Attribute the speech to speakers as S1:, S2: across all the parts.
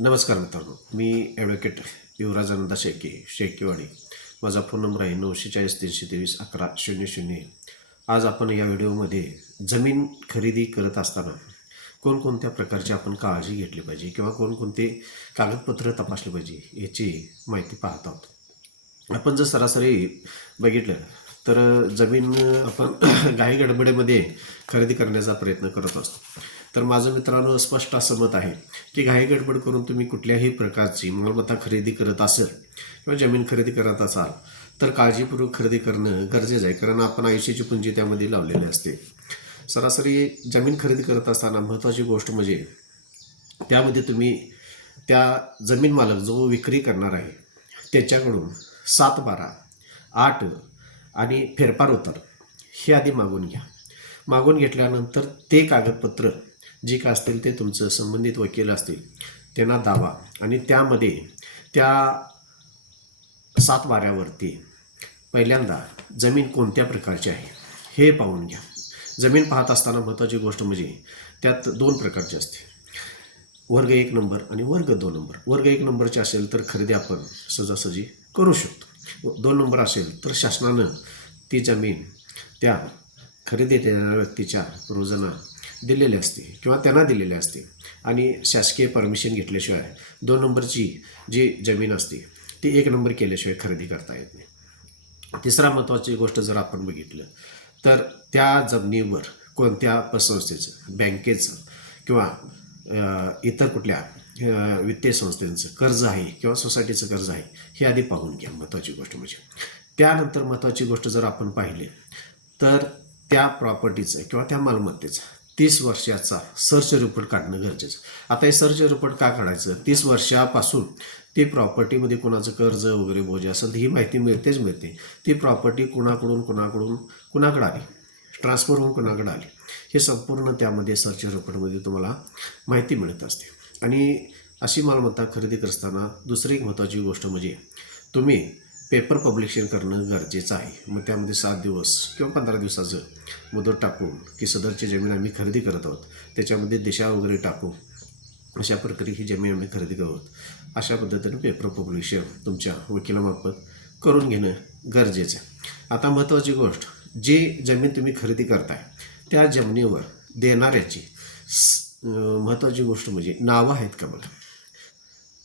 S1: नमस्कार मित्रांनो मी ॲडव्होकेट युवराजानंदा शेके शेकेवाडी. माझा फोन नंबर आहे नऊशे चाळीस तीनशे तेवीस अकरा शून्य शून्य. आज आपण या व्हिडिओमध्ये जमीन खरेदी करत असताना कोणकोणत्या प्रकारची आपण काळजी घेतली पाहिजे किंवा कोणकोणते कागदपत्र तपासले पाहिजे याची माहिती पाहत आहोत. आपण जर सरासरी बघितलं तर जमीन आपण घाई गडबडीमध्ये खरेदी करण्याचा प्रयत्न करत असतो. तर माझं मित्रांनो स्पष्ट असं मत आहे की घाई गडबड करून तुम्ही कुठल्याही प्रकारची मालमत्ता खरेदी करत असेल किंवा जमीन खरेदी करत असाल तर काळजीपूर्वक खरेदी करणं गरजेचं आहे. कारण आपण आयुष्याची पुंजी त्यामध्ये लावलेली असते. सरासरी जमीन खरेदी करत असताना महत्त्वाची गोष्ट म्हणजे त्यामध्ये तुम्ही त्या जमीन मालक जो विक्री करणार आहे त्याच्याकडून सात बारा आठ आणि फेरफार उतर हे आधी मागून घ्या. मागून घेतल्यानंतर ते कागदपत्र जे काय असतील ते तुमचं संबंधित वकील असतील त्यांना दावा. आणि त्यामध्ये त्या सात वाऱ्यावरती पहिल्यांदा जमीन कोणत्या प्रकारची आहे हे पाहून घ्या. जमीन पाहत असताना महत्त्वाची गोष्ट म्हणजे त्यात दोन प्रकारची असते. वर्ग एक नंबर आणि वर्ग दोन नंबर. वर्ग एक नंबरचे असेल तर खरेदी आपण सहजासहजी करू शकतो. दोन नंबर असेल तर शासनानं ती जमीन त्या खरेदी देणाऱ्या व्यक्तीच्या रोजांना दिलेली असते किंवा त्यांना दिलेली असते. आणि शासकीय परमिशन घेतल्याशिवाय दोन नंबरची जी जमीन असते ती एक नंबर केल्याशिवाय खरेदी करता येत नाही. तिसरा महत्त्वाची गोष्ट जर आपण बघितलं तर त्या जमिनीवर कोणत्या पतसंस्थेचं बँकेचं किंवा इतर कुठल्या वित्तीय संस्थेचं कर्ज आहे किंवा सोसायटीचं कर्ज आहे हे आधी पाहून घ्या. महत्त्वाची गोष्ट म्हणजे त्यानंतर महत्त्वाची गोष्ट जर आपण पाहिली तर त्या प्रॉपर्टीचं किंवा त्या मालमत्तेचं तीस वर्षाचा सर्च रिपोर्ट काढणं गरजेचं. आता हे सर्च रिपोर्ट का काढायचं? तीस वर्षापासून ती प्रॉपर्टीमध्ये कोणाचं कर्ज वगैरे बोजे असेल ही माहिती मिळतेच मिळते. ती प्रॉपर्टी कुणाकडून कुणाकडून कुणाकडे आली? ट्रान्सफर होऊन कुणाकडे आली? हे संपूर्ण त्यामध्ये सर्च रिपोर्टमध्ये तुम्हाला माहिती मिळत असते. आणि अशी मालमत्ता खरेदी करताना दुसरी एक महत्त्वाची गोष्ट म्हणजे तुम्ही पेपर पब्लिशन करणं गरजेचं आहे. मग त्यामध्ये सात दिवस किंवा पंधरा दिवसाचं मुदत टाकून की सदरची जमीन आम्ही खरेदी करत आहोत. त्याच्यामध्ये दिशा वगैरे टाकू अशा प्रकारे ही जमीन आम्ही खरेदी करत अशा पद्धतीने पेपर पब्लिशन तुमच्या वकिलामार्फत करून घेणं गरजेचं आहे. आता महत्त्वाची गोष्ट जी जमीन तुम्ही खरेदी करताय त्या जमिनीवर देणाऱ्याची महत्त्वाची गोष्ट म्हणजे नावं आहेत का बघा?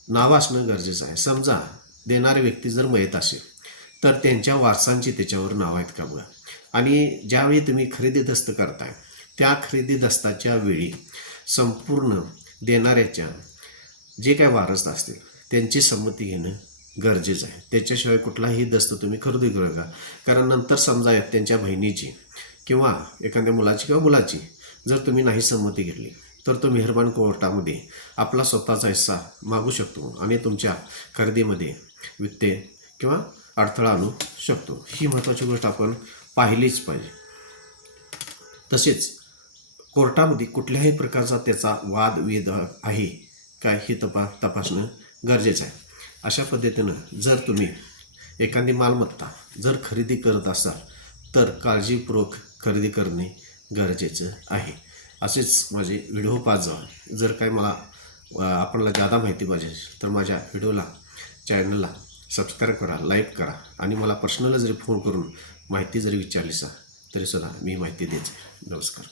S1: नावं असणं गरजेचं आहे. समजा देणारी व्यक्ती जर मयत असेल तर त्यांच्या वारसांची त्याच्यावर नावं आहेत का बघा? आणि ज्यावेळी तुम्ही खरेदी दस्त करताय त्या खरेदी दस्ताच्या वेळी संपूर्ण देणाऱ्याच्या जे काय वारस असतील त्यांची संमती घेणं गरजेचं आहे. त्याच्याशिवाय कुठलाही दस्त तुम्ही खरेदी करू नका. कारण नंतर समजा त्यांच्या बहिणीची किंवा एखाद्या मुलाची किंवा मुलाची जर तुम्ही नाही संमती घेतली तर तो मेहरबान कोर्टामध्ये आपला स्वतःचा हिस्सा मागू शकतो आणि तुमच्या खरेदीमध्ये व्यत्यय किंवा अडथळा आणू शकतो. ही महत्त्वाची गोष्ट आपण पाहिलीच पाहिजे. तसेच कोर्टामध्ये कुठल्याही प्रकारचा त्याचा वाद वेद आहे काय हे तपा तपासणं गरजेचं आहे. अशा पद्धतीनं जर तुम्ही एखादी मालमत्ता जर खरेदी करत असाल तर काळजीपूर्वक खरेदी करणे गरजेचं आहे. असेच माझे व्हिडिओ पाच जर काय मला आपल्याला जादा माहिती पाहिजे असेल तर माझ्या व्हिडिओला चॅनलला सबस्क्राईब करा लाईक करा आणि मला पर्सनल जरी फोन करून माहिती जरी विचारली सा तरीसुद्धा मी माहिती देते नमस्कार.